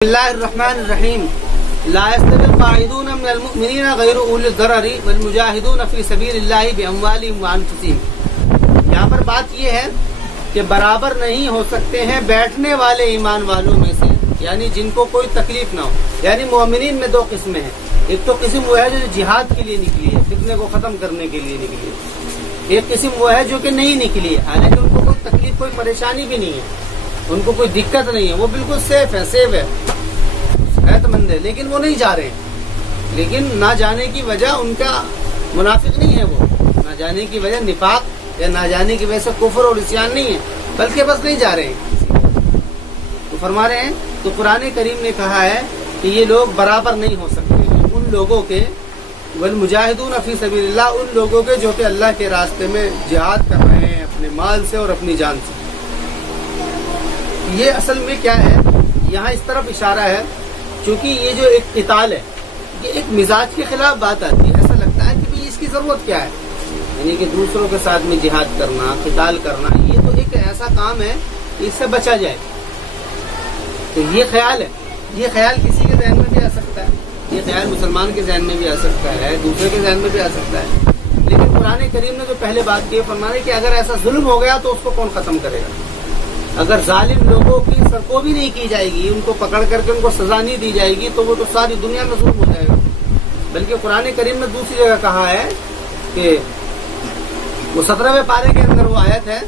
بسم اللہ الرحمن الرحیم لا يستوي القاعدون من المؤمنین غیر اولی الضرر والمجاہدون فی سبیل اللہ باموالہم وانفسہم۔ یہاں پر بات یہ ہے کہ برابر نہیں ہو سکتے ہیں بیٹھنے والے ایمان والوں میں سے، یعنی جن کو کوئی تکلیف نہ ہو۔ یعنی مومنین میں دو قسمیں ہیں، ایک تو قسم وہ ہے جو جہاد کے لیے نکلی ہے، فتنے کو ختم کرنے کے لیے نکلی ہے، ایک قسم وہ ہے جو کہ نہیں نکلی ہے، حالانکہ ان کو کوئی تکلیف کوئی پریشانی بھی نہیں ہے، ان کو کوئی دقت نہیں ہے، وہ بالکل سیف ہے صحت مند ہے، لیکن وہ نہیں جا رہے ہیں۔ لیکن نہ جانے کی وجہ ان کا منافق نہیں ہے، وہ نہ جانے کی وجہ نفاق یا نہ جانے کی وجہ سے کفر اور عصیان نہیں ہے، بلکہ بس نہیں جا رہے ہیں۔ تو فرما رہے ہیں تو قرآن کریم نے کہا ہے کہ یہ لوگ برابر نہیں ہو سکتے ان لوگوں کے، والمجاہدون فی سبیل اللہ، ان لوگوں کے جو کہ اللہ کے راستے میں جہاد کر رہے ہیں اپنے مال سے اور اپنی جان سے۔ یہ اصل میں کیا ہے، یہاں اس طرف اشارہ ہے، چونکہ یہ جو ایک قتال ہے یہ ایک مزاج کے خلاف بات آتی ہے۔ ایسا لگتا ہے کہ بھئی اس کی ضرورت کیا ہے، یعنی کہ دوسروں کے ساتھ میں جہاد کرنا، قتال کرنا، یہ تو ایک ایسا کام ہے کہ اس سے بچا جائے۔ تو یہ خیال ہے، یہ خیال کسی کے ذہن میں بھی آ سکتا ہے، یہ خیال مسلمان کے ذہن میں بھی آ سکتا ہے، دوسرے کے ذہن میں بھی آ سکتا ہے۔ لیکن قرآن کریم نے جو پہلے بات کی فرمانے کہ اگر ایسا ظلم ہو گیا تو اس کو کون ختم کرے گا؟ اگر ظالم لوگوں کی سرکوبی نہیں کی جائے گی، ان کو پکڑ کر کے ان کو سزا نہیں دی جائے گی، تو وہ تو ساری دنیا میں ظلم ہو جائے گا۔ بلکہ قرآن کریم نے دوسری جگہ کہا ہے کہ وہ 17ویں پارے کے اندر وہ آیت ہے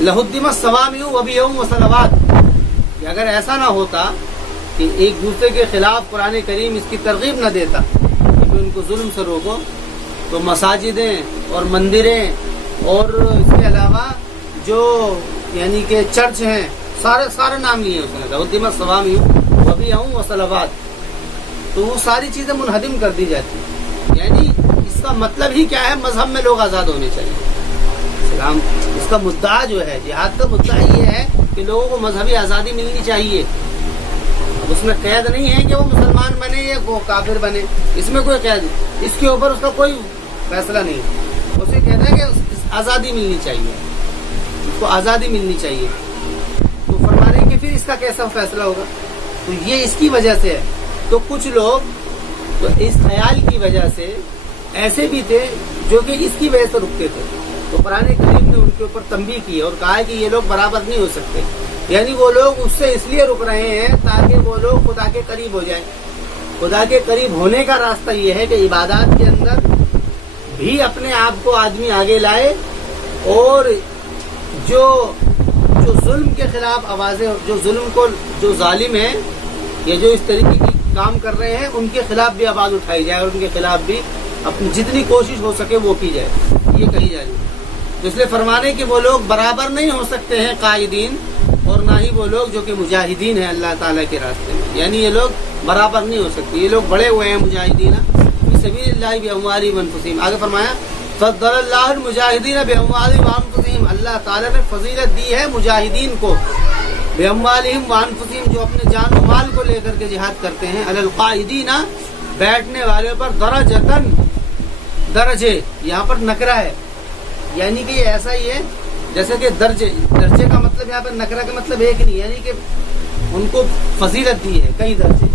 لَهُدِّمَ الصَّوَامِعُ وَبِيَعٌ وَصَلَوَاتٌ، کہ اگر ایسا نہ ہوتا کہ ایک دوسرے کے خلاف قرآن کریم اس کی ترغیب نہ دیتا کہ ان کو ظلم سے روکو، تو مساجدیں اور مندریں اور اس کے علاوہ جو یعنی کہ چرچ ہیں، سارے نام لیے اس نے، لَهُدِّمَ الصَّوَامِعُ وَبِيَعٌ وَصَلَوَاتٌ، تو وہ ساری چیزیں منہدم کر دی جاتی ہیں۔ یعنی اس کا مطلب ہی کیا ہے، مذہب میں لوگ آزاد ہونے چاہیے۔ اسلام اس کا مدعا جو ہے، جہاد کا مدعا یہ ہے کہ لوگوں کو مذہبی آزادی ملنی چاہیے۔ اب اس میں قید نہیں ہے کہ وہ مسلمان بنے یا وہ کافر بنے، اس میں کوئی قید نہیں، اس کے اوپر اس کا کوئی فیصلہ نہیں، اسے کہتا ہے کہ آزادی ملنی چاہیے، اس کو آزادی ملنی چاہیے۔ تو فرما رہے ہیں کہ پھر اس کا کیسا فیصلہ ہوگا؟ تو یہ اس کی وجہ سے ہے۔ تو کچھ لوگ تو اس خیال کی وجہ سے ایسے بھی تھے جو کہ اس کی وجہ سے رکتے تھے، تو قرآن کریم نے ان کے اوپر تنبیہ کی اور کہا ہے کہ یہ لوگ برابر نہیں ہو سکتے، یعنی وہ لوگ اس سے اس لیے رک رہے ہیں تاکہ وہ لوگ خدا کے قریب ہو جائیں۔ خدا کے قریب ہونے کا راستہ یہ ہے کہ عبادات کے اندر بھی اپنے آپ کو آدمی آگے لائے، اور جو ظلم کے خلاف آوازیں، جو ظالم ہیں یا جو اس طریقے کی کام کر رہے ہیں، ان کے خلاف بھی آواز اٹھائی جائے اور ان کے خلاف بھی اپنی جتنی کوشش ہو سکے وہ کی جائے، یہ کہی جا رہی ہے۔ اس لیے فرمانے کہ وہ لوگ برابر نہیں ہو سکتے ہیں قائدین، اور نہ ہی وہ لوگ جو کہ مجاہدین ہیں اللہ تعالیٰ کے راستے میں، یعنی یہ لوگ برابر نہیں ہو سکتے۔ یہ لوگ بڑے ہوئے ہیں مجاہدین فی سبیل اللہ باموالہم وانفسہم۔ آگے فرمایا فضل اللہ المجاہدین باموالہم وانفسہم، اللہ تعالیٰ نے فضیلت دی ہے مجاہدین کو، باموالہم وانفسہم، جو اپنے جان و مال کو لے کر کے جہاد کرتے ہیں، علی القائدین، بیٹھنے والے پر، درجتاً، درجے، یہاں پر نکرہ ہے، یعنی کہ یہ ایسا ہی ہے جیسے کہ درجے کا مطلب یہاں پر نکرہ کا مطلب ایک نہیں، یعنی کہ ان کو فضیلت دی ہے کئی درجے،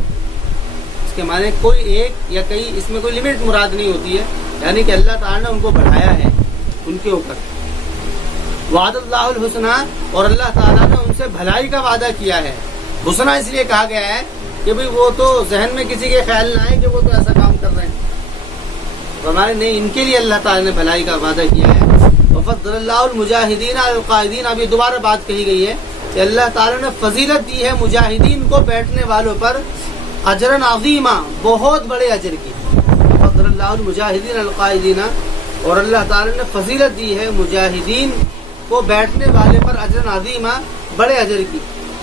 اس کے معنی کوئی ایک یا کئی، اس میں کوئی لمٹ مراد نہیں ہوتی ہے، یعنی کہ اللہ تعالیٰ نے ان کو بڑھایا ہے ان کے اوپر۔ وعد اللہ الحسنہ، اور اللہ تعالیٰ نے ان سے بھلائی کا وعدہ کیا ہے۔ حسنہ اس لیے کہا گیا ہے کہ بھئی وہ تو ذہن میں کسی کے خیال نہ آئے کہ وہ تو ایسا کام کر رہے ہیں، تو ہمارے نہیں، ان کے لیے اللہ تعالیٰ نے بھلائی کا وعدہ کیا ہے۔ وفضل اللہ المجاہدین علی القائدین، اب یہ دوبارہ بات کہی گئی ہے کہ اللہ تعالیٰ نے فضیلت دی ہے مجاہدین کو بیٹھنے والوں پر، اجرا عظیما، بہت بڑے اجر کی۔ وفضل اللہ المجاہدین علی القائدین، اور اللہ تعالیٰ نے فضیلت دی ہے مجاہدین کو بیٹھنے والے پر، اجرا عظیما، بڑے اجر کی۔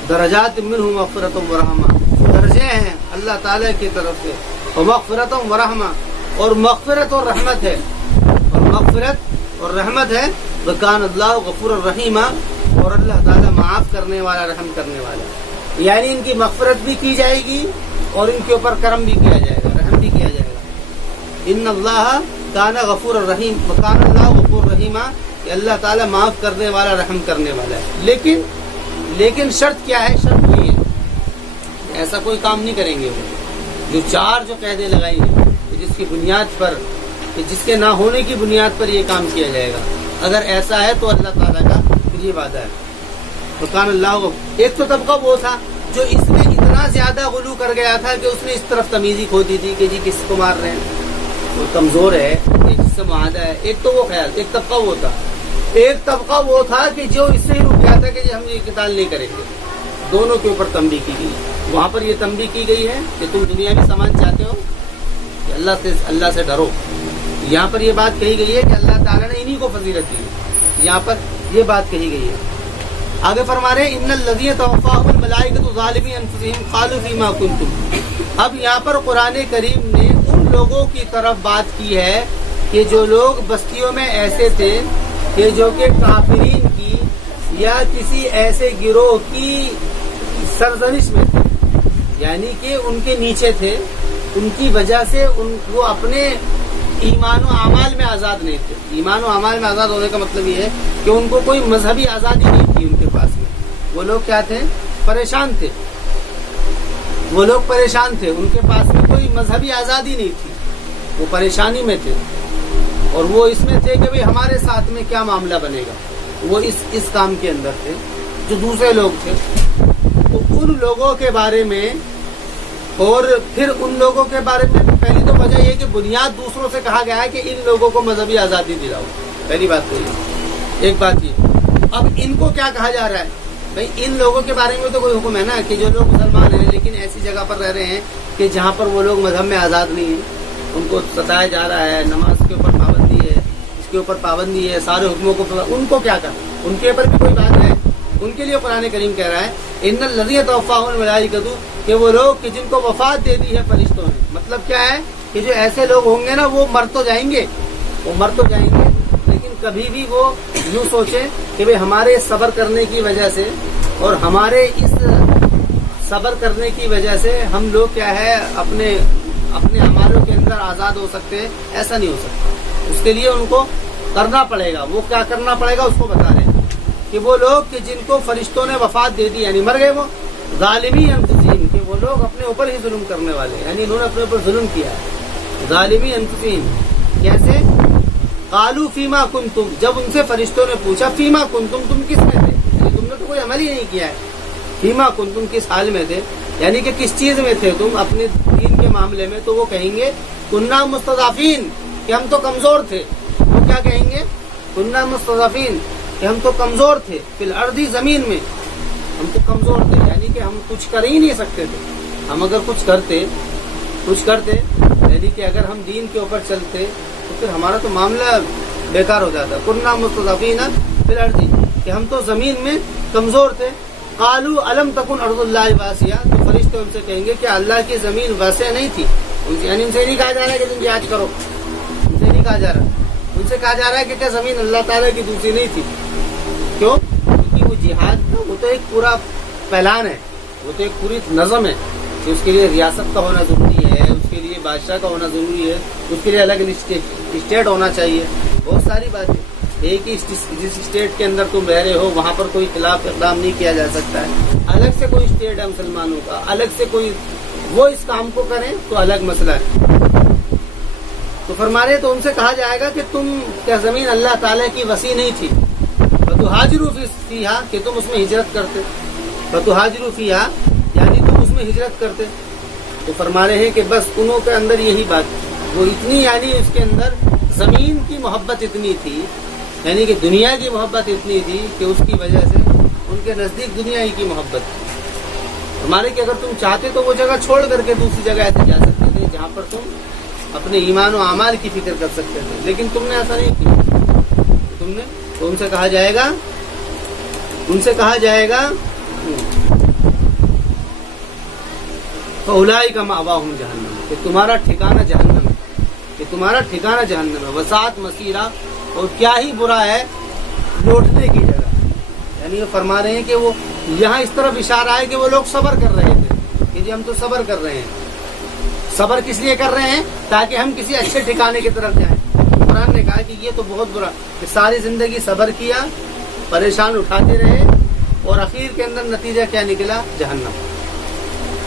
درجات منہ مغفرۃ ورحمہ، درجے ہیں اللہ تعالیٰ کی طرف سے، ومغفرۃ ورحمہ، اور مغفرت اور رحمت ہے، اور مغفرت اور رحمت ہے۔ وکان اللہ غفور الرحیم، اور اللہ تعالیٰ معاف کرنے والا، رحم کرنے والا، یعنی ان کی مغفرت بھی کی جائے گی اور ان کے اوپر کرم بھی کیا جائے گا، رحم بھی کیا جائے گا۔ ان اللہ کان غفور الرحیم، وکان اللہ غفور الرحیم، کہ اللہ تعالیٰ معاف کرنے والا، رحم کرنے والا ہے۔ لیکن شرط کیا ہے؟ شرط وہی ہے ایسا کوئی کام نہیں کریں گے وہ. جو چار جو قاعدے لگائی ہیں جس کی بنیاد پر کہ جس کے نہ ہونے کی بنیاد پر یہ کام کیا جائے گا، اگر ایسا ہے تو اللہ تعالیٰ کا پھر یہ وعدہ ہے. تو کان اللہ. ایک تو طبقہ وہ تھا جو اس میں اتنا زیادہ غلو کر گیا تھا کہ اس نے اس طرف تمیزی کھو دی تھی کہ جی کس کو مار رہے ہیں، وہ کمزور ہے، ایک جس سے معاہدہ ہے. ایک تو وہ خیال، ایک طبقہ وہ تھا. ایک طبقہ وہ تھا کہ جو اس سے ہی رک گیا تھا کہ جی ہم یہ قتال نہیں کریں گے. دونوں کے اوپر تنبیہ کی گئی. وہاں پر یہ تنبیہ کی گئی ہے کہ تم دنیا میں سامان چاہتے ہو کہ اللہ سے ڈرو. یہاں پر یہ بات کہی گئی ہے کہ اللہ تعالیٰ نے انہی کو فضیلت دی ہے. یہاں پر یہ بات کہی گئی ہے. آگے فرما رہے ہیں ان الذین توفاہم الملائکۃ ظالمی انفسہم قالوا فیما کنتم. اب یہاں پر قرآن کریم نے ان لوگوں کی طرف بات کی ہے کہ جو لوگ بستیوں میں ایسے تھے کہ جو کہ کافرین کی یا کسی ایسے گروہ کی سرزنش میں تھے، یعنی کہ ان کے نیچے تھے، ان کی وجہ سے وہ اپنے ایمان و اعمال میں آزاد نہیں تھے. ایمان و اعمال میں آزاد ہونے کا مطلب یہ ہے کہ ان کو کوئی مذہبی آزادی نہیں تھی ان کے پاس میں. وہ لوگ کیا تھے؟ پریشان تھے. وہ لوگ پریشان تھے، ان کے پاس میں کوئی مذہبی آزادی نہیں تھی، وہ پریشانی میں تھے. اور وہ اس میں تھے کہ بھئی ہمارے ساتھ میں کیا معاملہ بنے گا. وہ اس کام کے اندر تھے. جو دوسرے لوگ تھے تو ان لوگوں کے بارے میں، اور پھر ان لوگوں کے بارے میں پہلی تو وجہ یہ کہ بنیاد دوسروں سے کہا گیا ہے کہ ان لوگوں کو مذہبی آزادی دلاؤ. پہلی بات تو یہ. ایک بات یہ. اب ان کو کیا کہا جا رہا ہے؟ بھئی ان لوگوں کے بارے میں تو کوئی حکم ہے نا کہ جو لوگ مسلمان ہیں لیکن ایسی جگہ پر رہ رہے ہیں کہ جہاں پر وہ لوگ مذہب میں آزاد نہیں ہیں، ان کو ستایا جا رہا ہے، نماز کے اوپر پابندی ہے، اس کے اوپر پابندی ہے، سارے حکموں کو ان کو کیا کرنا. ان کے اوپر بھی کوئی بات ہے. ان کے لیے قرآن کریم کہہ رہا ہے ان الذین توفاہم الملائکۃ، کہ وہ لوگ کہ جن کو وفات دے دی ہے فرشتوں نے. مطلب کیا ہے کہ جو ایسے لوگ ہوں گے نا وہ مر تو جائیں گے، لیکن کبھی بھی وہ یوں سوچیں کہ بھئی ہمارے صبر کرنے کی وجہ سے اور ہمارے اس صبر کرنے کی وجہ سے ہم لوگ کیا ہے اپنے اعمالوں کے اندر آزاد ہو سکتے ہیں. ایسا نہیں ہو سکتا. اس کے لیے ان کو کرنا پڑے گا. وہ کیا کرنا پڑے گا اس کو بتا رہے ہیں کہ وہ لوگ کہ جن کو فرشتوں نے وفات دے دی، یعنی مر گئے، وہ ظالمی انفسہم، کہ وہ لوگ اپنے اوپر ہی ظلم کرنے والے، یعنی انہوں نے اپنے اوپر ظلم کیا ہے. ظالمی انفسہم کیسے؟ قالوا فیما کنتم، جب ان سے فرشتوں نے پوچھا فیما کنتم، تم کس میں تھے، یعنی تم نے تو کوئی عمل ہی نہیں کیا ہے. فیما کنتم، کس حال میں تھے، یعنی کہ کس چیز میں تھے تم اپنے دین کے معاملے میں. تو وہ کہیں گے کننا مستضعفین، کہ ہم تو کمزور تھے. وہ کیا کہیں گے؟ کننا مستضعفین، کہ ہم تو کمزور تھے. فی الارض، زمین میں ہم تو کمزور تھے، یعنی کہ ہم کچھ کر ہی نہیں سکتے تھے. ہم اگر کچھ کرتے یعنی کہ اگر ہم دین کے اوپر چلتے تو پھر ہمارا تو معاملہ بیکار ہو جاتا. کننا مستضعفین فی الارض، کہ ہم تو زمین میں کمزور تھے. قالوا الم تکن ارض اللہ واسعہ، تو فرشتے ان سے کہیں گے کہ اللہ کی زمین واسع نہیں تھی. یعنی ان سے نہیں کہا جا رہا ہے کہ تم جہاد کرو، ان سے نہیں کہا جا رہا. ان سے کہا جا رہا ہے کہ کیا زمین اللہ تعالیٰ کی دوسری نہیں تھی؟ کیوں؟ کیونکہ وہ جہاد تھا، وہ تو ایک پورا پلان ہے، وہ تو ایک پوری نظم ہے کہ اس کے لیے ریاست کا ہونا ضروری ہے، اس کے لیے بادشاہ کا ہونا ضروری ہے، اس کے لیے الگ اسٹیٹ ہونا چاہیے. بہت ساری باتیں. ایک ہی جس اسٹیٹ کے اندر تم رہ رہے ہو وہاں پر کوئی خلاف اقدام نہیں کیا جا سکتا ہے. الگ سے کوئی اسٹیٹ ہے مسلمانوں کا، الگ سے کوئی وہ اس کام کو کریں تو الگ مسئلہ ہے. تو فرما رہے تو ان سے کہا جائے گا کہ تم کیا زمین اللہ تعالیٰ کی وسیع نہیں تھی؟ فتہاجروا فیہا، کہ تم اس میں ہجرت کرتے. فتہاجروا فیہا یعنی تم اس میں ہجرت کرتے. تو فرما رہے ہیں کہ بس انہوں کے اندر یہی بات، وہ اتنی یعنی اس کے اندر زمین کی محبت اتنی تھی، یعنی کہ دنیا کی محبت اتنی تھی کہ اس کی وجہ سے ان کے نزدیک دنیا ہی کی محبت تھی. ہمارے کہ اگر تم چاہتے تو وہ جگہ چھوڑ کر کے دوسری جگہ ایسے جا سکتے تھے جہاں پر تم اپنے ایمان و اعمال کی فکر کر سکتے تھے، لیکن تم نے ایسا نہیں کیا. تو ان سے کہا جائے گا فَأُولَٰئِكَ مَأْوَاهُمْ جَهَنَّمُ، کہ تمہارا ٹھکانہ جہنم ہے. وسعت مسیرہ، اور کیا ہی برا ہے لوٹنے کی جگہ. یعنی وہ فرما رہے ہیں کہ وہ یہاں اس طرف اشارہ ہے کہ وہ لوگ صبر کر رہے تھے کہ جی ہم تو صبر کر رہے ہیں. صبر کس لیے کر رہے ہیں؟ تاکہ ہم کسی اچھے ٹھکانے کی طرف جائیں. قرآن نے کہا کہ یہ تو بہت برا کہ ساری زندگی صبر کیا، پریشان اٹھاتے رہے، اور اخیر کے اندر نتیجہ کیا نکلا؟ جہنم.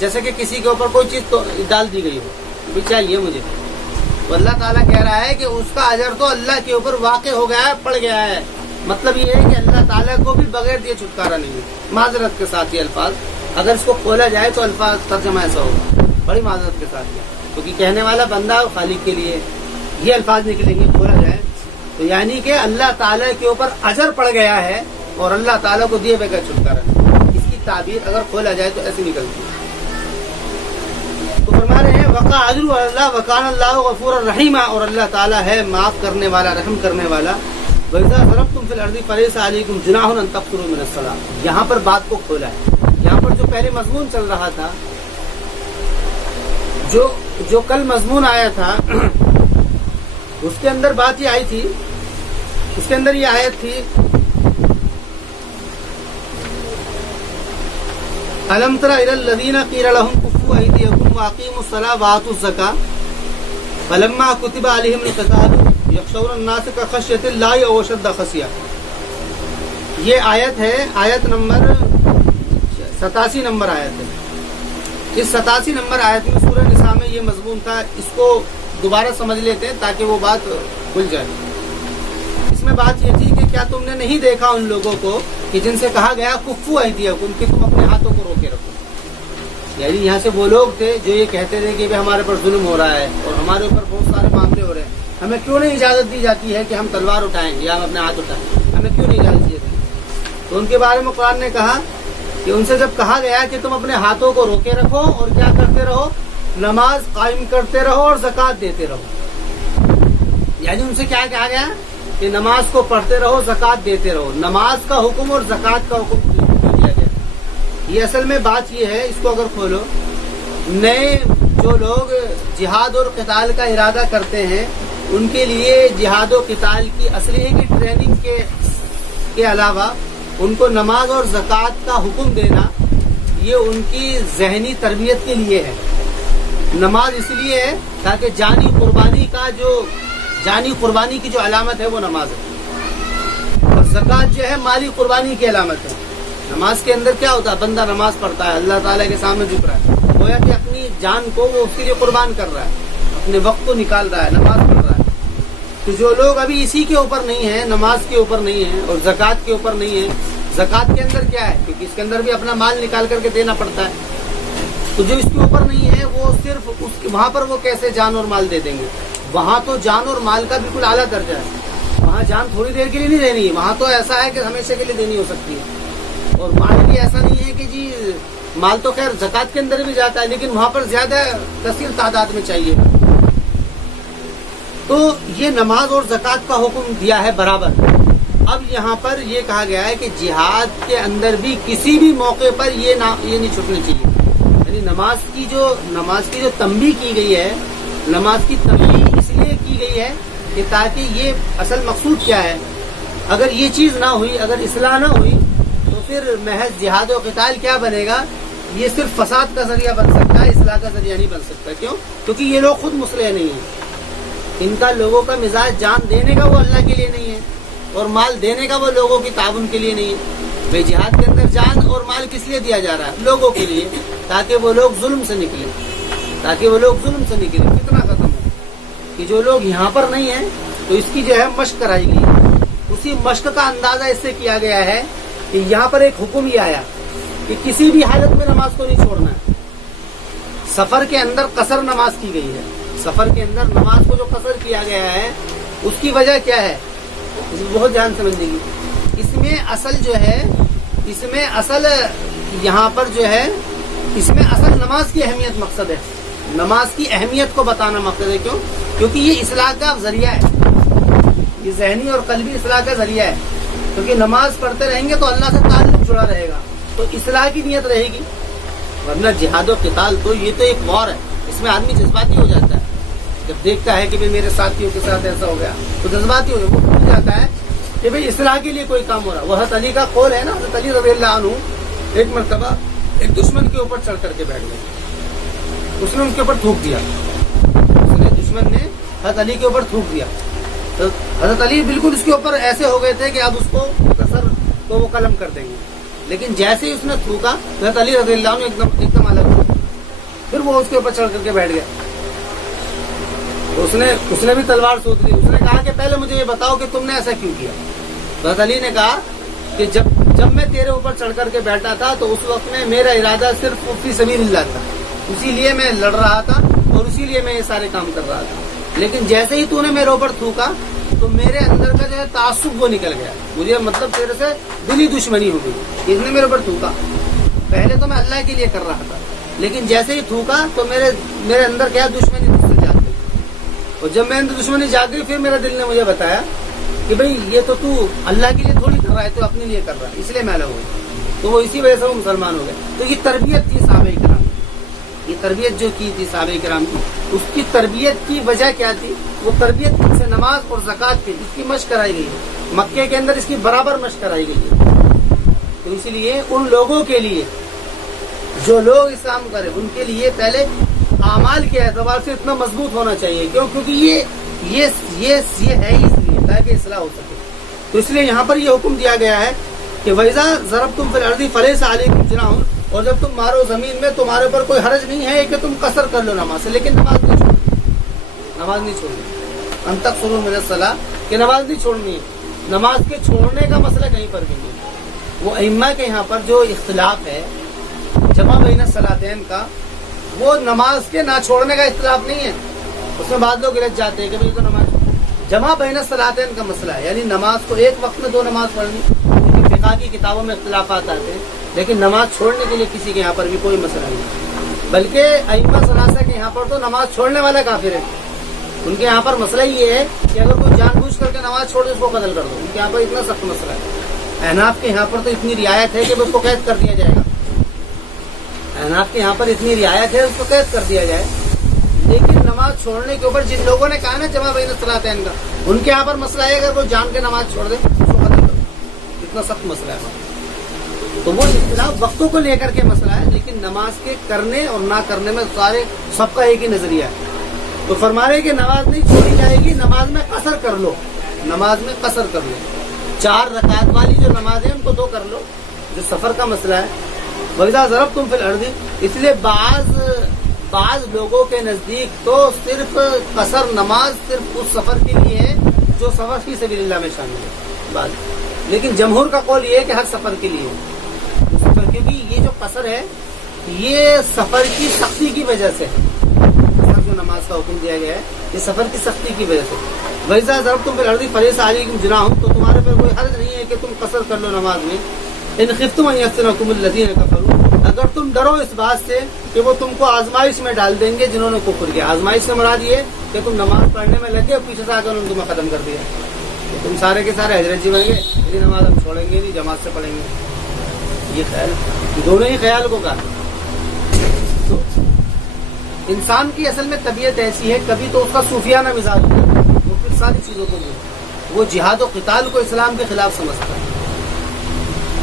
جیسے کہ کسی کے اوپر کوئی چیز تو ڈال دی گئی ہو، بھی چاہیے مجھے، تو اللہ تعالیٰ کہہ رہا ہے کہ اس کا اجر تو اللہ کے اوپر واقع ہو گیا ہے، پڑ گیا ہے۔ مطلب یہ ہے کہ اللہ تعالیٰ کو بھی بغیر دیے چھٹکارا نہیں ہے۔ معذرت کے ساتھ یہ الفاظ اگر اس کو کھولا جائے تو الفاظ ترجمہ ایسا ہوگا، بڑی معذرت کے ساتھ، کیونکہ کہنے والا بندہ اور خالق کے لیے یہ الفاظ نکلیں گے، کھولا جائے تو یعنی کہ اللہ تعالیٰ کے اوپر اجر پڑ گیا ہے اور اللہ تعالیٰ کو دیے بغیر چھٹکارا نہیں۔ اس کی تعبیر اگر کھولا جائے تو ایسی نکلتی ہے۔ تو فرما رہے ہیں وقع اجر اللہ وکان اللہ غفور الرحیم، اور اللہ تعالیٰ ہے معاف کرنے والا، رحم کرنے والا۔ وَإِذَا ضَرَبْتُمْ فِي الْأَرْضِ فَلَيْسَ عَلَيْكُمْ جُنَاحٌ أَن تَقْصُرُوا مِنَ الصَّلَاةِ، یہاں پر بات کو کھولا ہے۔ یہاں پر جو پہلے مضمون چل رہا تھا، جو کل مضمون آیا تھا، اس کے اندر بات یہ آئی تھی، اس کے اندر یہ آیت تھی أَلَمْ تَرَ إِلَى الَّذِينَ قِيلَ لَهُمْ كُفُّوا أَيْدِيَكُمْ وَأَقِيمُوا الصَّلَاةَ وَآتُوا الزَّكَاةَ فَلَمَّا كُتِبَ عَلَيْهِمُ الْقِتَالُ يَخْشَوْنَ النَّاسَ كَخَشْيَةِ اللَّهِ أَوْ أَشَدَّ خَشْيَةً۔ یہ آیت ہے، آیت نمبر 87 نمبر آیت ہے۔ اس 87 نمبر آیت میں سورہ نساء میں یہ مضمون تھا، اس کو دوبارہ سمجھ لیتے ہیں تاکہ وہ بات کھل جائے۔ اس میں بات یہ تھی کہ کیا تم نے نہیں دیکھا ان لوگوں کو کہ جن سے کہا گیا کفو ایدیکم، کہ تم اپنے ہاتھوں کو روکے رکھو، یعنی یہاں سے وہ لوگ تھے جو یہ کہتے تھے کہ ہمارے پر ظلم ہو رہا ہے اور ہمارے اوپر بہت سارے معاملے ہو رہے ہیں، ہمیں کیوں نہیں اجازت دی جاتی ہے کہ ہم تلوار اٹھائیں یا ہم اپنے ہاتھ اٹھائیں، ہمیں کیوں نہیں اجازت دی جاتی؟ تو ان کے بارے میں قرآن نے کہا کہ ان سے جب کہا گیا کہ تم اپنے ہاتھوں کو روکے رکھو اور کیا کرتے رہو، نماز قائم کرتے رہو اور زکوٰۃ دیتے رہو، یعنی ان سے کیا کہا گیا کہ نماز کو پڑھتے رہو، زکوٰۃ دیتے رہو۔ نماز کا حکم اور زکوٰۃ کا حکم دیا گیا۔ یہ اصل میں بات یہ ہے، اس کو اگر کھولو، نئے جو لوگ جہاد اور قتال کا ارادہ کرتے ہیں ان کے لیے جہاد و قتال کی اسلحے کی ٹریننگ کے علاوہ ان کو نماز اور زکوٰۃ کا حکم دینا یہ ان کی ذہنی تربیت کے لیے ہے۔ نماز اس لیے ہے تاکہ جانی قربانی کی جو علامت ہے وہ نماز ہے، اور زکوٰۃ جو ہے مالی قربانی کی علامت ہے۔ نماز کے اندر کیا ہوتا ہے؟ بندہ نماز پڑھتا ہے، اللہ تعالیٰ کے سامنے جھک رہا ہے، گویا کہ اپنی جان کو وہ اس کے لیے قربان کر رہا ہے، اپنے وقت کو نکال رہا ہے، نماز پڑھ رہا ہے۔ تو جو لوگ ابھی اسی کے اوپر نہیں ہیں، نماز کے اوپر نہیں ہیں اور زکوٰۃ کے اوپر نہیں ہیں، زکوٰۃ کے اندر کیا ہے؟ کیونکہ اس کے اندر بھی اپنا مال نکال کر کے دینا پڑتا ہے، تو جو اس کے اوپر نہیں ہے وہ صرف وہاں پر وہ کیسے جان اور مال دے دیں گے؟ وہاں تو جان اور مال کا بالکل اعلیٰ درجہ ہے، وہاں جان تھوڑی دیر کے لیے نہیں دینی ہے، وہاں تو ایسا ہے کہ ہمیشہ کے لیے دینی ہو سکتی ہے، اور مال بھی ایسا نہیں ہے کہ جی مال تو خیر زکوٰۃ کے اندر بھی جاتا ہے لیکن وہاں پر زیادہ کثیر تعداد میں چاہیے۔ تو یہ نماز اور زکوٰۃ کا حکم دیا ہے برابر۔ اب یہاں پر یہ کہا گیا ہے کہ جہاد کے اندر بھی کسی بھی موقع پر یہ نہیں چھٹنی چاہیے، یعنی نماز کی جو تنبیہ کی گئی ہے، نماز کی تنبیہ اس لیے کی گئی ہے کہ تاکہ یہ اصل مقصود کیا ہے، اگر یہ چیز نہ ہوئی، اگر اصلاح نہ ہوئی تو پھر محض جہاد و قتال کیا بنے گا؟ یہ صرف فساد کا ذریعہ بن سکتا ہے، اصلاح کا ذریعہ نہیں بن سکتا۔ کیوں؟ کیونکہ یہ لوگ خود مصلح نہیں ہیں، ان کا لوگوں کا مزاج جان دینے کا وہ اللہ کے لیے نہیں ہے اور مال دینے کا وہ لوگوں کی تعاون کے لیے نہیں ہے۔ بھائی جہاد کے اندر جان اور مال کس لیے دیا جا رہا ہے؟ لوگوں کے لیے، تاکہ وہ لوگ ظلم سے نکلیں، کتنا ختم ہو کہ جو لوگ یہاں پر نہیں ہیں تو اس کی جو ہے مشق کرائی گئی، اسی مشق کا اندازہ اس سے کیا گیا ہے کہ یہاں پر ایک حکم یہ آیا کہ کسی بھی حالت میں نماز کو نہیں چھوڑنا ہے۔ سفر کے اندر قصر نماز کی گئی ہے، سفر کے اندر نماز کو جو قصر کیا گیا ہے اس کی وجہ کیا ہے؟ اس میں بہت دھیان سمجھنے کی، اس میں اصل یہاں پر جو ہے اس میں اصل نماز کی اہمیت مقصد ہے، نماز کی اہمیت کو بتانا مقصد ہے۔ کیوں؟ کیونکہ یہ اصلاح کا ذریعہ ہے، یہ ذہنی اور قلبی اصلاح کا ذریعہ ہے، کیونکہ نماز پڑھتے رہیں گے تو اللہ سے تعلق جڑا رہے گا، تو اصلاح کی نیت رہے گی۔ ورنہ جہاد و قتال تو یہ تو ایک وار ہے، اس میں آدمی جذباتی ہو جاتا ہے، جب دیکھتا ہے کہ بھئی میرے ساتھیوں کے ساتھ ایسا ہو گیا تو جذباتی ہو وہ بھول جاتا ہے کہ بھئی اصلاح کے لیے کوئی کام ہو رہا۔ وہ حضرت علی کا قول ہے نا، حضرت علی رضی اللہ عنہ ایک مرتبہ ایک دشمن کے اوپر چڑھ کر کے بیٹھ گئے، اس نے ان کے اوپر تھوک دیا، دشمن نے حضرت علی کے اوپر تھوک دیا، تو حضرت علی بالکل اس کے اوپر ایسے ہو گئے تھے کہ اب اس کو قصر کو وہ قلم کر دیں گے، لیکن جیسے ہی اس نے تھوکا حضرت علی رضی اللہ عنہ ایک دم الگ ہو گئے، وہ اس کے اوپر چڑھ کر کے بیٹھ گیا. اس نے بھی تلوار سوچ لی. اس نے کہا کہ پہلے مجھے یہ بتاؤ کہ تم نے ایسا کیوں کیا. حضرت علی نے کہا کہ جب میں تیرے اوپر چڑھ کر کے بیٹھا تھا تو اس وقت میں میرا ارادہ صرف فی سبیل اللہ تھا, اسی لیے میں لڑ رہا تھا اور اسی لیے میں یہ سارے کام کر رہا تھا. لیکن جیسے ہی تو نے میرے اوپر تھوکا تو میرے اندر کا جو ہے تعصب وہ نکل گیا. مجھے مطلب تیرے سے دلی دشمنی ہو گئی. اس نے میرے اوپر تھوکا. پہلے تو میں اللہ کے لیے کر رہا تھا, لیکن جیسے ہی تھوکا تو میرے اندر کیا دشمنی تجھ سے جاگ گئی. اور جب میرے اندر دشمنی جاگ گئی پھر میرا دل نے مجھے بتایا کہ بھئی یہ تو اللہ کے لیے تھوڑی کر رہا ہے, تو اپنے لیے کر رہا ہے, اس لیے میں الگ ہوں. تو وہ اسی وجہ سے وہ مسلمان ہو گئے. تو یہ تربیت تھی صحابہ کرام, یہ تربیت جو کی تھی صحابہ کرام کی, اس کی تربیت کی وجہ کیا تھی؟ وہ تربیت سے نماز اور زکوٰۃ کی اس کی مشق کرائی گئی ہے. مکے کے اندر اس کی برابر مشق کرائی گئی ہے. تو اسی لیے ان لوگوں کے لیے جو لوگ اسلام کریں ان کے لیے پہلے اعمال کے اعتبار سے اتنا مضبوط ہونا چاہیے. کیوں؟ کیونکہ یہ ہے ہی اس لیے تاکہ اصلاح ہو سکے. تو اس لیے یہاں پر یہ حکم دیا گیا ہے کہ وَإِذَا ضَرَبْتُمْ فِي الْأَرْضِ فَلَيْسَ عَلَيْكُمْ جُنَاحٌ, اور جب تم مارو زمین میں تمہارے اوپر کوئی حرج نہیں ہے کہ تم قصر کر لو نماز سے, لیکن نماز نہیں چھوڑنی. ان تقصروا من الصلاۃ, کہ نماز نہیں چھوڑنی ہے. نماز کے چھوڑنے کا مسئلہ کہیں پر بھی نہیں. وہ ائمہ کے یہاں پر جو اختلاف ہے جمع بین الصلاتین کا, وہ نماز کے نہ چھوڑنے کا اختلاف نہیں ہے. اس میں بعض لوگ الجھ جاتے ہیں کہ بھئی تو نماز جمع بین الصلاتین کا مسئلہ ہے, یعنی نماز کو ایک وقت میں 2 نماز پڑھنی. فقہ کی کتابوں میں اختلافات آتے ہیں, لیکن نماز چھوڑنے کے لیے کسی کے یہاں پر بھی کوئی مسئلہ نہیں. بلکہ ائمہ ثلاثہ کے یہاں پر تو نماز چھوڑنے والا کافر ہے. ان کے یہاں پر مسئلہ یہ ہے کہ اگر کوئی جان بوجھ کر کے نماز چھوڑ دے اس کو قتل کر دو. ان کے یہاں پر اتنا سخت مسئلہ ہے. احناف کے یہاں پر تو اتنی رعایت ہے کہ اس کو قید کر دیا جائے گا. احناف کے یہاں پر اتنی رعایت ہے اس کو قید کر دیا جائے. لیکن نماز چھوڑنے کے اوپر جن لوگوں نے کہا نا جمع بین الصلاتین کا, ان کے یہاں پر مسئلہ ہے اگر وہ جان کے نماز چھوڑ دے اس کو قتل کر دو. اتنا سخت مسئلہ ہے. تو وہ اختلاف وقتوں کو لے کر کے مسئلہ ہے, لیکن نماز کے کرنے اور نہ کرنے میں سب کا ایک ہی نظریہ ہے. تو فرما رہے کہ نماز نہیں چھوڑی جائے گی, نماز میں قصر کر لو. نماز میں قصر کر لو. 4 رکعت والی جو نماز ہے ان کو 2 کر لو. جو سفر کا مسئلہ ہے وَإِذَا ضَرَبْتُمْ فِي الْأَرْضِ, اس لیے بعض لوگوں کے نزدیک تو صرف قصر نماز صرف اس سفر کے لیے ہے جو سفر فی سبیل اللہ میں شامل ہے. لیکن جمہور کا قول یہ ہے کہ ہر سفر کے لیے ہے. کیونکہ یہ جو قصر ہے یہ سفر کی سختی کی وجہ سے, جو نماز کا حکم دیا گیا ہے یہ سفر کی سختی کی وجہ سے. وَإِذَا ضَرَبْتُمْ فِي الْأَرْضِ فَلَيْسَ عَلَيْكُمْ جُنَاحٌ, تو تمہارے پر کوئی حرج نہیں ہے کہ تم قصر کر لو نماز میں. ان خفتم ان یفتنکم الذین کفروا, اگر تم ڈرو اس بات سے کہ وہ تم کو آزمائش میں ڈال دیں گے جنہوں نے کفر کیا. آزمائش سے مراد یہ کہ تم نماز پڑھنے میں لگے اور پیچھے سے آ کر انہوں نے تمہیں ختم کر دیا, تو تم سارے کے سارے حضرت جی بن گئے, یہ نماز ہم چھوڑیں گے نہیں, جماعت سے پڑھیں گے. یہ خیال, دونوں ہی خیال کو کہا. تو انسان کی اصل میں طبیعت ایسی ہے, کبھی تو اس کا صوفیانہ مزاج ہوتا ہے, وہ پھر ساری چیزوں کو وہ جہاد و قتال کو اسلام کے خلاف سمجھتا ہے.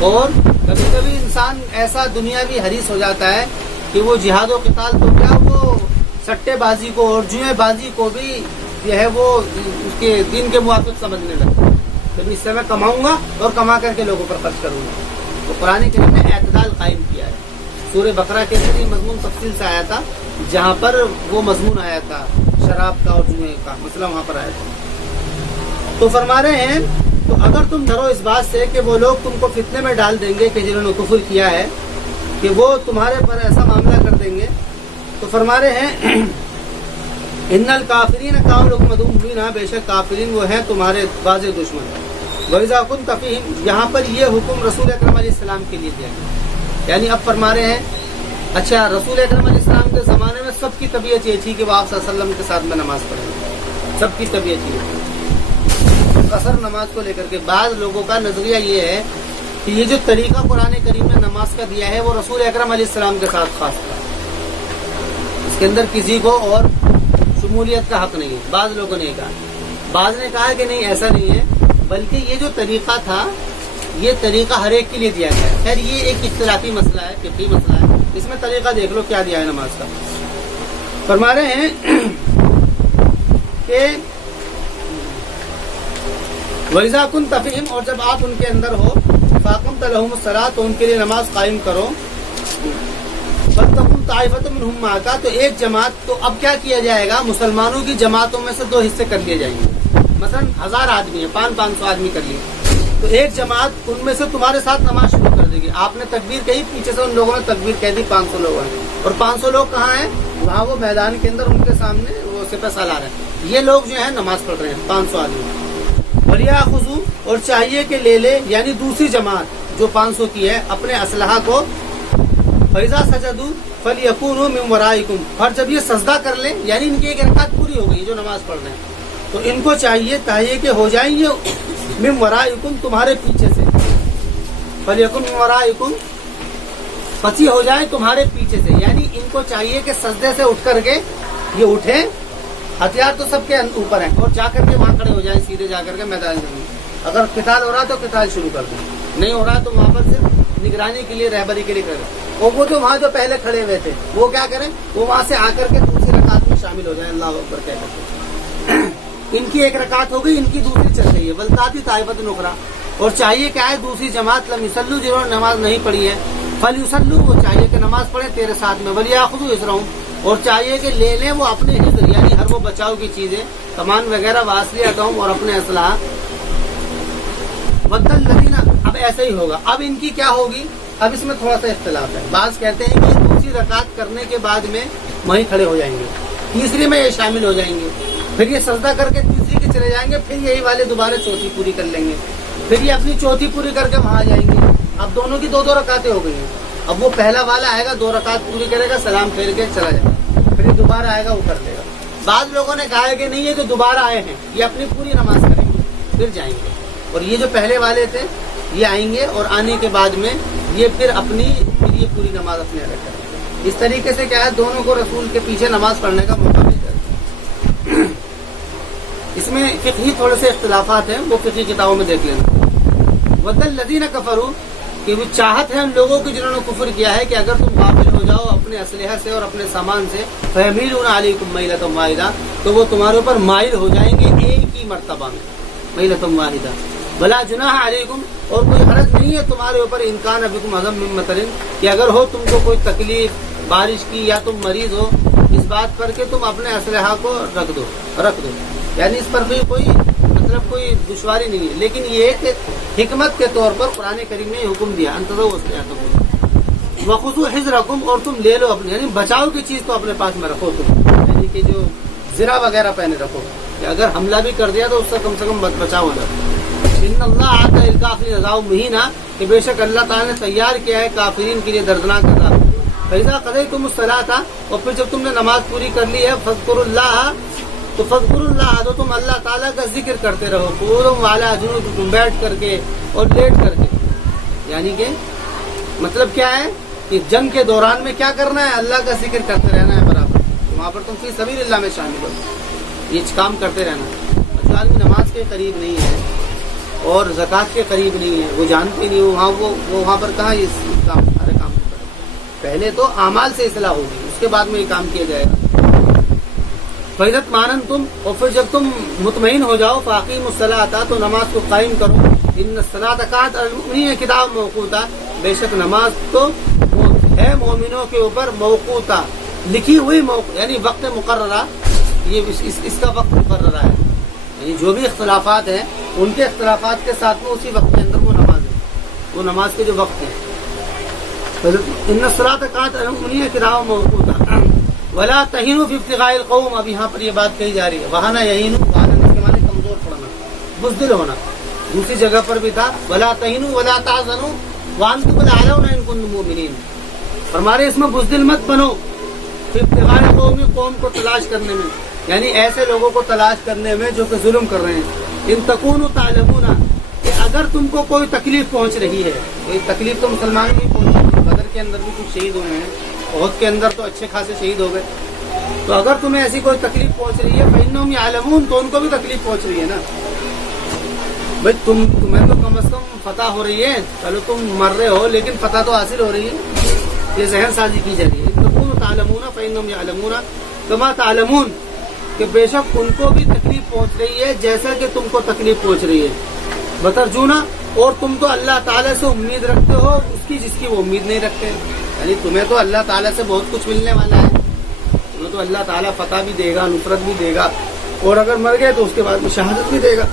اور کبھی کبھی انسان ایسا دنیاوی حریص ہو جاتا ہے کہ وہ جہاد و قتال تو کیا, وہ سٹے بازی کو اور جوئے بازی کو بھی جو ہے وہ اس کے دین کے موافق سمجھنے لگتا ہے. پھر اس سے میں کماؤں گا اور کما کر کے لوگوں پر خرچ کروں گا. تو قرآن کریم نے اعتدال قائم کیا ہے. سورہ بقرہ کے اندر یہ مضمون تفصیل سے آیا تھا, جہاں پر وہ مضمون آیا تھا شراب کا اور جوئے کا مسئلہ وہاں پر آیا تھا. تو فرما رہے ہیں تو اگر تم ڈرو اس بات سے کہ وہ لوگ تم کو فتنے میں ڈال دیں گے کہ جنہوں نے کفر کیا ہے, کہ وہ تمہارے پر ایسا معاملہ کر دیں گے, تو فرما رہے ہیں ان الکافرین کانوا لکم عدوا مبینا, بے شک کافرین وہ ہیں تمہارے واضح دشمن. وَإِذَا كُنْتَ فِيهِمْ, یہاں پر یہ حکم رسول اکرم علیہ السلام کے لیے دیا گیا. یعنی اب فرما رہے ہیں اچھا رسول اکرم علیہ السلام کے زمانے میں سب کی طبیعت یہ تھی کہ وہ آپ صلی اللہ علیہ وسلم کے ساتھ میں نماز پڑھیں, سب کی طبیعت یہ تھی. قصر نماز کو لے کر کے بعض لوگوں کا نظریہ یہ ہے کہ یہ جو طریقہ قرآن کریم نے نماز کا دیا ہے وہ رسول اکرم علیہ السلام کے ساتھ خاص تھا, اس کے اندر کسی کو اور شمولیت کا حق نہیں ہے. بعض لوگوں نے کہا, بعض نے کہا کہ نہیں ایسا نہیں ہے, بلکہ یہ جو طریقہ تھا یہ طریقہ ہر ایک کے لیے دیا گیا ہے. خیر یہ ایک اختلافی مسئلہ ہے, فقہی مسئلہ ہے, اس میں طریقہ دیکھ لو کیا دیا ہے نماز کا. فرما رہے ہیں کہ وَإِذَا كُنْتَ فِيهِمْ, اور جب آپ ان کے اندر ہو, فَأَقِمْتَ لَهُمُ الصَّلَاةَ, تو ان کے لیے نماز قائم کرو. فَلْتَكُنْ طَائِفَةٌ مِّنْهُمْ مَعَكَ، تو ایک جماعت، تو اب کیا کیا جائے گا، مسلمانوں کی جماعتوں میں سے 2 حصے کر لیے جائیں گے. مثلا 1000 آدمی ہیں، 500 آدمی کر لیے، تو ایک جماعت ان میں سے تمہارے ساتھ نماز شروع کر دے گی. آپ نے تکبیر کہی، پیچھے سے ان لوگوں نے تکبیر کہہ دی، 500 لوگ ہیں، اور 500 لوگ کہاں ہیں، وہاں وہ میدان کے اندر ان کے سامنے وہ سپہ سالار ہیں. یہ لوگ جو ہیں نماز پڑھ رہے ہیں 500 آدمی. وَلْيَأْخُذُوا، اور چاہیے کہ لے لے، یعنی دوسری جماعت جو 500 کی ہے، اپنے اسلحہ کو. فَإِذَا سَجَدُوا فَلْيَكُونُوا مِنْ وَرَائِكُمْ، اور جب یہ سجدہ کر لیں، یعنی ان کی ایک رکعت پوری ہو گئی جو نماز پڑھ رہے ہیں، تو ان کو چاہیے کہ ہو جائیں یہ مِنْ وَرَائِكُمْ، تمہارے پیچھے سے. فَلْيَكُنْ مِنْ وَرَائِكُمْ، پسی ہو جائیں تمہارے پیچھے سے، یعنی ان کو چاہیے کہ سجدے سے اٹھ کر کے یہ اٹھیں، ہتھیار تو سب کے اوپر ہیں، اور جا کر کے وہاں کھڑے ہو جائیں، سیدھے جا کر کے میدان میں. اگر قتال ہو رہا ہے تو قتال شروع کر دیں، نہیں ہو رہا ہے تو وہاں پر صرف نگرانی کے لیے، رہبری کے لیے کریں. اور وہ جو وہاں جو پہلے کھڑے ہوئے تھے وہ کیا کریں، وہ وہاں سے آ کر کے دوسری رکعت میں شامل ہو جائیں، اللہ اکبر کہہ کر کے. ان کی ایک رکعت ہو گئی، ان کی دوسری چل رہی ہے. وَلْتَأْتِ طَائِفَةٌ أُخْرَىٰ، اور چاہیے کہ آئے دوسری جماعت، لَمْ يُصَلُّوا، جنہوں نے نماز نہیں پڑھی ہے، فَلْيُصَلُّوا، وہ چاہیے کہ نماز پڑھیں تیرے ساتھ میں. وَلْيَأْخُذُوا حِذْرَهُمْ، اور چاہیے کہ لے لیں وہ اپنے حذر، یعنی ہر وہ بچاؤ کی چیزیں، کمان وغیرہ، وَأَسْلِحَتَهُمْ، اور اپنے اسلحہ. وَدَّ الَّذِينَ، اب ایسے ہی ہوگا. اب ان کی کیا ہوگی، اب اس میں تھوڑا سا اختلاف ہے. بعض کہتے ہیں کہ دوسری رکعت کرنے کے بعد میں وہیں کھڑے ہو جائیں گے، تیسری میں یہ شامل ہو جائیں گے، پھر یہ سجدہ کر کے تیسری کے چلے جائیں گے، پھر یہی والے دوبارہ چوتھی پوری کر لیں گے، پھر یہ اپنی چوتھی پوری کر کے وہاں جائیں گے. اب دونوں کی 2 رکعتیں ہو گئی ہیں. اب وہ پہلا والا آئے گا، 2 رکعت پوری کرے گا، سلام پھیر کے چلا جائے گا، پھر یہ دوبارہ آئے گا، وہ کر لے گا. بعض لوگوں نے کہا ہے کہ نہیں، یہ جو دوبارہ آئے ہیں یہ اپنی پوری نماز کریں گے پھر جائیں گے، اور یہ جو پہلے والے تھے یہ آئیں گے، اور آنے کے بعد میں یہ پھر یہ پوری نماز اپنے ادا کریں گے. اس طریقے سے کیا ہے، دونوں کو رسول کے پیچھے نماز پڑھنے کا موقع مل جاتا ہے. اس میں فقہی تھوڑے سے اختلافات ہیں، وہ فقہی کتابوں میں دیکھ لینا. وَدَّ الَّذِينَ كَفَرُوا، کہ وہ چاہت ہے ان لوگوں کی جنہوں نے کفر کیا ہے کہ اگر تم غافل ہو جاؤ اپنے اسلحہ سے اور اپنے سامان سے، فَيَمِيلُونَ عَلَيْكُمْ مَيْلَةً وَاحِدَةً، تو وہ تمہارے اوپر مائل ہو جائیں گے ایک ہی مرتبہ میں، مَيْلَةً وَاحِدَةً. وَلَا جُنَاحَ عَلَيْكُمْ، اور کوئی حرج نہیں ہے تمہارے اوپر، إِن كَانَ بِكُمْ أَذًى مِّن مَطَرٍ، کہ اگر ہو تم کو کوئی تکلیف بارش کی یا تم مریض ہو، اس بات پر کہ تم اپنے اسلحہ کو رکھ دو، یعنی اس پر بھی کوئی مطلب کوئی دشواری نہیں ہے. لیکن یہ کہ حکمت کے طور پر قرآن کریم نے حکم دیا، انتظروا اسلحتکم وخذوا حذرکم، اور تم لے لو اپنے، یعنی بچاؤ کی چیز تو اپنے پاس میں رکھو تم، یعنی کہ جو زرہ وغیرہ پہنے رکھو کہ اگر حملہ بھی کر دیا تو اس سے کم بچاؤ ہو جاتا. ان اللہ اعطى للکافرین عذابا مہینا، کہ بے شک اللہ تعالیٰ نے تیار کیا ہے کافرین کے لیے دردناک عذاب. فإذا قضيتم الصلاة، اور پھر جب تم نے نماز پوری کر لی ہے، فاذکروا اللہ، تو فاذکروا اللہ، تو تم اللہ تعالیٰ کا ذکر کرتے رہو، قعودا وعلی جنوبکم، بیٹھ کر کے اور لیٹ کر کے. یعنی کہ مطلب کیا ہے کہ جنگ کے دوران میں کیا کرنا ہے، اللہ کا ذکر کرتے رہنا ہے برابر. وہاں پر تم فی سبیل اللہ میں شامل ہو، یہ کام کرتے رہنا. جو آدمی نماز کے قریب نہیں ہے اور زکوٰۃ کے قریب نہیں ہے، وہ جانتے نہیں، وہ وہاں پر کہاں یہ کام، سارے کام پہلے تو اعمال سے اصلاح ہوگی، اس کے بعد میں یہ کام کیا جائے گا. فَإِذَا اطْمَأْنَنْتُمْ، اور پھر جب تم مطمئن ہو جاؤ، فَأَقِیمُوا الصَّلَاةَ، تو نماز کو قائم کرو. إِنَّ الصَّلَاةَ كَانَتْ عَلَى الْمُؤْمِنِينَ كِتَابًا مَوْقُوتًا، بے شک نماز تو ہے مومنوں کے اوپر موقوتا، لکھی ہوئی یعنی وقت مقررہ، یہ اس کا وقت مقررہ ہے. یعنی جو بھی اختلافات ہیں ان کے اختلافات کے ساتھ میں اسی وقت کے اندر وہ نماز ہے، وہ نماز کے جو وقت ہیں. ان الصلاۃ کانت المؤمنین کتابا موقوتا ولا تہینوا فی ابتغاء القوم. اب یہاں پر یہ بات کہی جا رہی ہے، وہاں نہ یہینوا، وہاں کے معنی کمزور پڑنا، بزدل ہونا. دوسری جگہ پر بھی تھا ولا تہینوا ولا تحزنوا وانتم الاعلون ان کنتم مؤمنین. فرمارے اس میں بزدل مت بنو، فی ابتغاء القوم، قوم کو تلاش کرنے میں، یعنی ایسے لوگوں کو تلاش کرنے میں جو کہ ظلم کر رہے ہیں. ان تکونوا تعلمون، کہ اگر تم کو کوئی تکلیف پہنچ رہی ہے، کوئی تکلیف تو مسلمانوں کی پہنچ رہی ہے، بدر کے اندر بھی کچھ شہید ہوئے ہیں، احد کے اندر تو اچھے خاصے شہید ہو گئے، تو اگر تمہیں ایسی کوئی تکلیف پہنچ رہی ہے فإنہم یعلمون، تو ان کو بھی تکلیف پہنچ رہی ہے نا بھائی. تمہیں تو کم از کم فتح ہو رہی ہے، چلو تم مر رہے ہو لیکن فتح تو حاصل ہو رہی ہے، یہ ذہن سازی کی جا رہی ہے. تکونوا تعلمون فإنہم یعلمون کما تعلمون، کہ بے شک ان کو بھی تکلیف پہنچ رہی ہے جیسا کہ تم کو تکلیف پہنچ رہی ہے. بترجونا، اور تم تو اللہ تعالیٰ سے امید رکھتے ہو اس کی جس کی وہ امید نہیں رکھتے. یعنی تمہیں تو اللہ تعالیٰ سے بہت کچھ ملنے والا ہے، تمہیں تو اللہ تعالیٰ فتح بھی دے گا، نصرت بھی دے گا، اور اگر مر گئے تو اس کے بعد میں شہادت بھی دے گا.